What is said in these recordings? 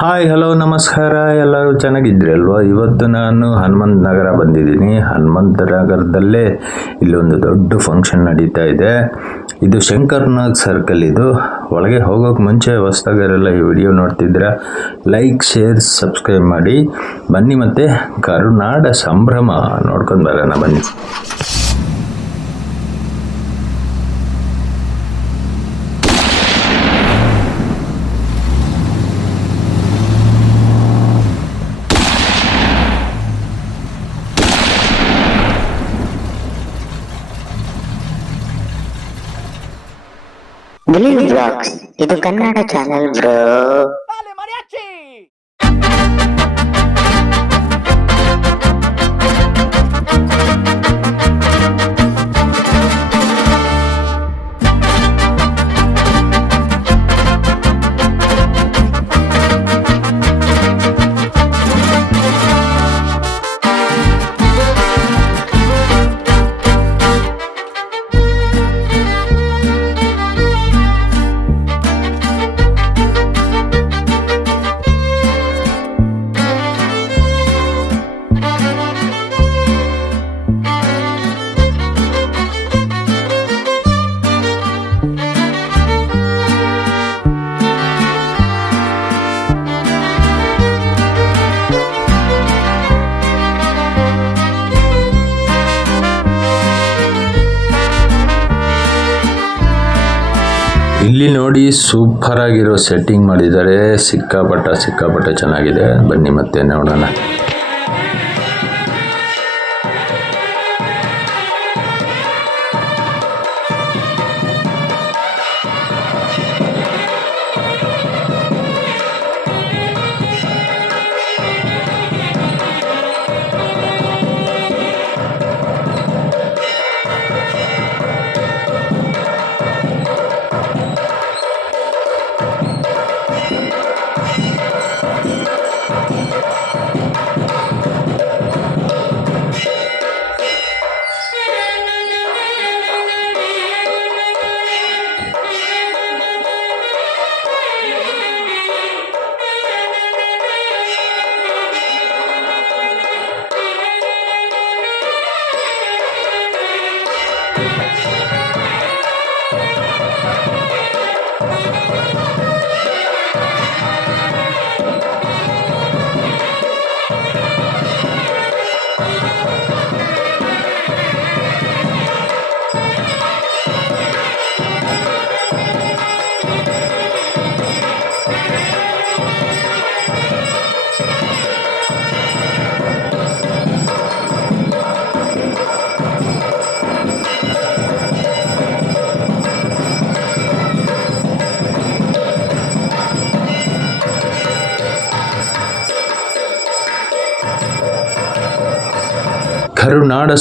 Hi hello ನಮಸ್ಕಾರ, ಎಲ್ಲರೂ ಚೆನ್ನಾಗಿದ್ರಿ ಅಲ್ವಾ? ಇವತ್ತು ನಾನು ಹನುಮಂತ ನಗರ ಬಂದಿದ್ದೀನಿ. ಹನುಮಂತ ನಗರದಲ್ಲೇ ಇಲ್ಲೊಂದು ದೊಡ್ಡ ಫಂಕ್ಷನ್ ನಡೀತಾ ಇದೆ. ಇದು ಶಂಕರ್ನಾಗ್ ಸರ್ಕಲ್. ಇದು ಒಳಗೆ ಹೋಗೋಕೆ ಮುಂಚೆ ಹೊಸದಾಗಿರಲ್ಲ ಈ ವಿಡಿಯೋ ನೋಡ್ತಿದ್ರೆ ಲೈಕ್, ಶೇರ್, ಸಬ್ಸ್ಕ್ರೈಬ್ ಮಾಡಿ. ಬನ್ನಿ ಮತ್ತೆ ಕರುನಾಡ ಸಂಭ್ರಮ ನೋಡ್ಕೊಂಡು ಬರೋಣ ಬನ್ನಿ. Believe Vlogs, ಇದು ಕನ್ನಡ ಚಾನೆಲ್ ಬ್ರೋ. ಇಲ್ಲಿ ನೋಡಿ, ಸೂಪರ್ ಆಗಿರೋ ಸೆಟ್ಟಿಂಗ್ ಮಾಡಿದ್ದಾರೆ. ಸಿಕ್ಕಾಪಟ್ಟೆ ಚೆನ್ನಾಗಿದೆ. ಬನ್ನಿ ಮತ್ತೆ ನೋಡೋಣ. ಕರುನಾಡ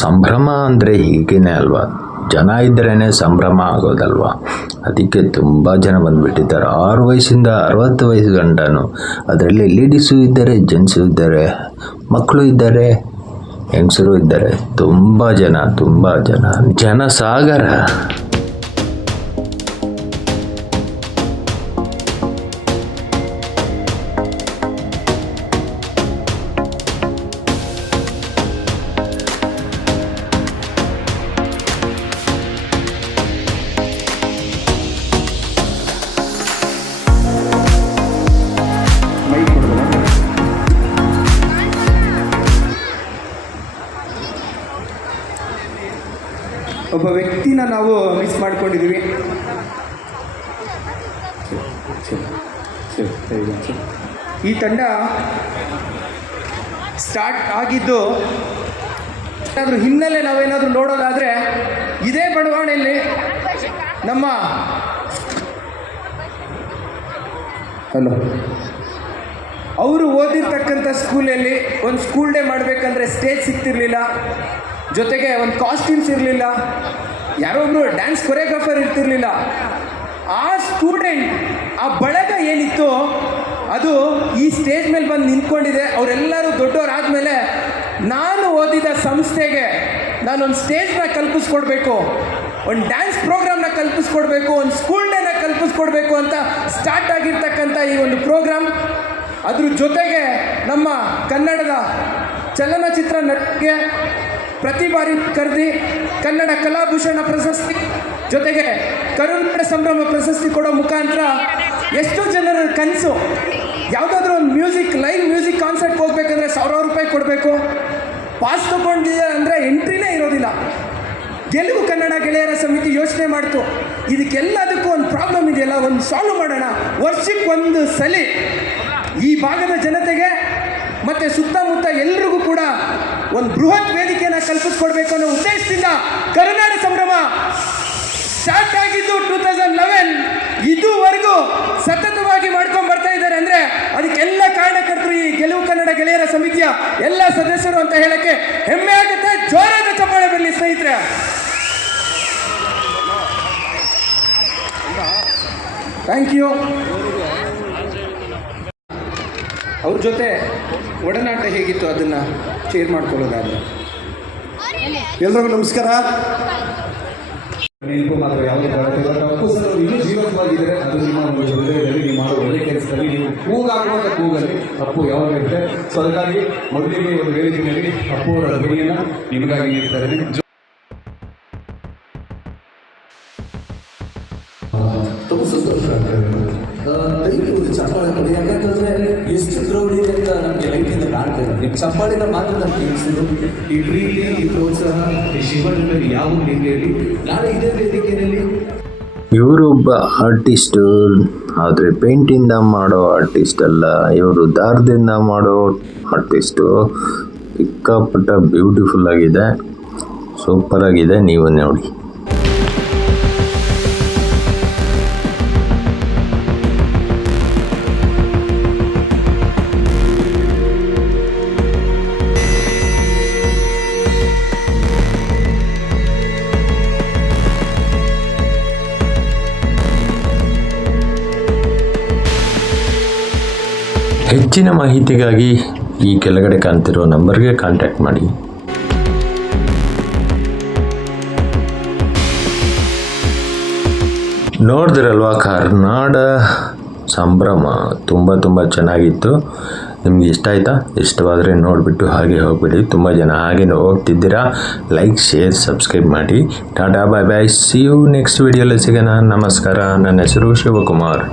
ಸಂಭ್ರಮ ಅಂದರೆ ಹೀಗೇನೆ ಅಲ್ವಾ? ಜನ ಇದ್ದರೇನೆ ಸಂಭ್ರಮ ಆಗೋದಲ್ವಾ? ಅದಕ್ಕೆ ತುಂಬ ಜನ ಬಂದುಬಿಟ್ಟಿದ್ದಾರೆ. 6 ವಯಸ್ಸಿಂದ 60 ವಯಸ್ಸು ಗಂಟನು. ಅದರಲ್ಲಿ ಲೇಡೀಸು ಇದ್ದಾರೆ, ಜೆಂಟ್ಸು ಇದ್ದಾರೆ, ಮಕ್ಕಳು ಇದ್ದಾರೆ, ಹೆಂಗಸರು ಇದ್ದಾರೆ. ತುಂಬ ಜನ ಸಾಗರ. ಒಬ್ಬ ವ್ಯಕ್ತಿನ ನಾವು ಮಿಸ್ ಮಾಡ್ಕೊಂಡಿದ್ದೀವಿ. ಈ ತಂಡ ಸ್ಟಾರ್ಟ್ ಆಗಿದ್ದು ಏನಾದರೂ ಹಿನ್ನೆಲೆ ನಾವೇನಾದರೂ ನೋಡೋದಾದರೆ, ಇದೇ ಬಡಾವಣೆಯಲ್ಲಿ ನಮ್ಮ ಅವರು ಓದಿರ್ತಕ್ಕಂಥ ಸ್ಕೂಲಲ್ಲಿ ಒಂದು ಸ್ಕೂಲ್ ಡೇ ಮಾಡಬೇಕಂದ್ರೆ ಸ್ಟೇಜ್ ಸಿಗ್ತಿರ್ಲಿಲ್ಲ, ಜೊತೆಗೆ ಒಂದು ಕಾಸ್ಟ್ಯೂಮ್ಸ್ ಇರಲಿಲ್ಲ, ಯಾರೊಬ್ಬರು ಡ್ಯಾನ್ಸ್ ಕೊರಿಯೋಗ್ರಾಫರ್ ಇರ್ತಿರ್ಲಿಲ್ಲ. ಆ ಸ್ಟೂಡೆಂಟ್, ಆ ಬಳಗ ಏನಿತ್ತು ಅದು ಈ ಸ್ಟೇಜ್ ಮೇಲೆ ಬಂದು ನಿಂತ್ಕೊಂಡಿದೆ. ಅವರೆಲ್ಲರೂ ದೊಡ್ಡವರಾದಮೇಲೆ ನಾನು ಓದಿದ ಸಂಸ್ಥೆಗೆ ನಾನೊಂದು ಸ್ಟೇಜ್ನ ಕಲ್ಪಿಸ್ಕೊಡ್ಬೇಕು, ಒಂದು ಡ್ಯಾನ್ಸ್ ಪ್ರೋಗ್ರಾಮ್ನ ಕಲ್ಪಿಸ್ಕೊಡ್ಬೇಕು, ಒಂದು ಸ್ಕೂಲ್ ಡೇನ ಕಲ್ಪಿಸ್ಕೊಡ್ಬೇಕು ಅಂತ ಸ್ಟಾರ್ಟ್ ಆಗಿರ್ತಕ್ಕಂಥ ಈ ಒಂದು ಪ್ರೋಗ್ರಾಮ್ ಅದ್ರ ಜೊತೆಗೆ ನಮ್ಮ ಕನ್ನಡದ ಚಲನಚಿತ್ರ ನಟಿಗೆ ಪ್ರತಿ ಬಾರಿ ಕರೆದಿ ಕನ್ನಡ ಕಲಾಭೂಷಣ ಪ್ರಶಸ್ತಿ ಜೊತೆಗೆ ಕರುನಾಡ ಸಂಭ್ರಮ ಪ್ರಶಸ್ತಿ ಕೊಡೋ ಮುಖಾಂತರ ಎಷ್ಟೋ ಜನರ ಕನಸು ಯಾವುದಾದ್ರೂ ಒಂದು ಲೈವ್ ಮ್ಯೂಸಿಕ್ ಕಾನ್ಸರ್ಟ್ಗೆ ಹೋಗ್ಬೇಕಂದ್ರೆ ₹1,000 ಕೊಡಬೇಕು, ಪಾಸ್ ತೊಗೊಂಡಿದೆ ಅಂದರೆ ಎಂಟ್ರಿನೇ ಇರೋದಿಲ್ಲ. ಗೆಲುವು ಕನ್ನಡ ಗೆಳೆಯರ ಸಮಿತಿ ಯೋಚನೆ ಮಾಡ್ತು, ಇದಕ್ಕೆಲ್ಲದಕ್ಕೂ ಒಂದು ಪ್ರಾಬ್ಲಮ್ ಇದೆಯಲ್ಲ, ಒಂದು ಸಾಲ್ವ್ ಮಾಡೋಣ. ವರ್ಷಕ್ಕೆ ಒಂದು ಸಲ ಈ ಭಾಗದ ಜನತೆಗೆ ಮತ್ತು ಸುತ್ತಮುತ್ತ ಎಲ್ರಿಗೂ ಕೂಡ ಒಂದು ಬೃಹತ್ ವೇದಿಕೆಯನ್ನು ಕಲ್ಪಿಸ್ಕೊಡ್ಬೇಕು ಅನ್ನೋ ಉದ್ದೇಶದಿಂದ ಕರುನಾಡ ಸಂಭ್ರಮ ಸ್ಟಾರ್ಟ್ ಆಗಿದ್ದು 2011 ಇದುವರೆಗೂ ಸತತವಾಗಿ ಮಾಡ್ಕೊಂಡು ಬರ್ತಾ ಇದ್ದಾರೆ. ಅಂದರೆ ಅದಕ್ಕೆಲ್ಲ ಕಾರಣಕರ್ತರು ಈ ಗೆಲುವು ಕನ್ನಡ ಗೆಳೆಯರ ಸಮಿತಿಯ ಎಲ್ಲ ಸದಸ್ಯರು ಅಂತ ಹೇಳಕ್ಕೆ ಹೆಮ್ಮೆ ಆಗುತ್ತೆ. ಜೋರಾದ ಚಪ್ಪಾಳೆ ಬರಲಿ ಸ್ನೇಹಿತರೆ. Thank you. ಅವ್ರ ಜೊತೆ ಒಡನಾಟ ಹೇಗಿತ್ತು ಅದನ್ನು ಶೇರ್ ಮಾಡ್ಕೊಳ್ಳೋದಾದ್ರೆ. ಎಲ್ರಿಗೂ ನಮಸ್ಕಾರ. ನೆನಪು ಮಾತ್ರ ಯಾವುದು ಬರುತ್ತೆ ಅಪ್ಪು ಸರ್ ಅವರು ಇನ್ನೂ ಜೀವಂತವಾಗಿದ್ದಾರೆ. ಅದು ನಿಮ್ಮ ಒಂದು ಹೃದಯದಲ್ಲಿ ನೀವು ಮಾಡೋ ಒಳ್ಳೆ ಕೆಲಸದಲ್ಲಿ ನೀವು ಕೂಗಾಗುವಂಥ ಕೂಗಲ್ಲಿ ಅಪ್ಪು ಯಾವಾಗ ಇರುತ್ತೆ. ಸೊ ಅದಕ್ಕಾಗಿ ಮೊದಲಿಗೆ ಒಂದು ವೇದಿಕೆಯಲ್ಲಿ ಅಪ್ಪು ಅವರ ಧ್ವನಿಯನ್ನು ನಿಮಗಾಗಿ ನೀಡ್ತಾರೆ. ತುಂಬ ಸಂತೋಷ ಆಗ್ತದೆ. ದಯವಿಟ್ಟು ಚಪ್ಪಾಳೆ ಕೊಡಿ, ಯಾಕಂತಂದರೆ ಎಷ್ಟು ದ್ರೌಡಿ ಅಂತ ನಮಗೆ ಲೈಟಿಂದ ಕಾಣ್ತಾ ಇದೆ. ನಿಮ್ಮ ಚಪ್ಪಾಳಿನ ಮಾತ್ರ ನಮ್ಗೆ ತಿಳಿಸಿದ್ರು. ಈ ಪ್ರೀತಿ, ಈ ಪ್ರೋತ್ಸಾಹ, ಈ ಶಿವಣ್ಣ ಯಾವ ರೀತಿಯಲ್ಲಿ ನಾಳೆ ಇದೇ ವೇದಿಕೆಯಲ್ಲಿ ಇವರೊಬ್ಬ ಆರ್ಟಿಸ್ಟು, ಆದರೆ ಪೇಂಟಿಂದ ಮಾಡೋ ಆರ್ಟಿಸ್ಟ್ ಅಲ್ಲ, ಇವರು ದಾರದಿಂದ ಮಾಡೋ ಆರ್ಟಿಸ್ಟು. ಸಿಕ್ಕಾಪಟ್ಟ ಬ್ಯೂಟಿಫುಲ್ ಆಗಿದೆ, ಸೂಪರ್ ಆಗಿದೆ, ನೀವು ನೋಡಿ. ಹೆಚ್ಚಿನ ಮಾಹಿತಿಗಾಗಿ ಈ ಕೆಳಗಡೆ ಕಾಣ್ತಿರೋ ನಂಬರ್ಗೆ ಕಾಂಟ್ಯಾಕ್ಟ್ ಮಾಡಿ. ನೋಡಿದ್ರಲ್ವಾ ಕರ್ನಾಡ ಸಂಭ್ರಮ ತುಂಬ ಚೆನ್ನಾಗಿತ್ತು. ನಿಮ್ಗೆ ಇಷ್ಟ ಆಯಿತಾ? ಇಷ್ಟವಾದರೆ ನೋಡಿಬಿಟ್ಟು ಹಾಗೆ ಹೋಗ್ಬಿಡಿ. ತುಂಬ ಜನ ಹಾಗೆ ಹೋಗ್ತಿದ್ದೀರಾ. ಲೈಕ್, ಶೇರ್, ಸಬ್ಸ್ಕ್ರೈಬ್ ಮಾಡಿ. ಟಾಟಾ, ಬಾಯ್ ಬಾಯ್, ಸಿ ಯು ನೆಕ್ಸ್ಟ್ ವಿಡಿಯೋಲಿ ಸಿಗೋಣ. ನಮಸ್ಕಾರ. ನನ್ನ ಹೆಸರು ಶಿವಕುಮಾರ್.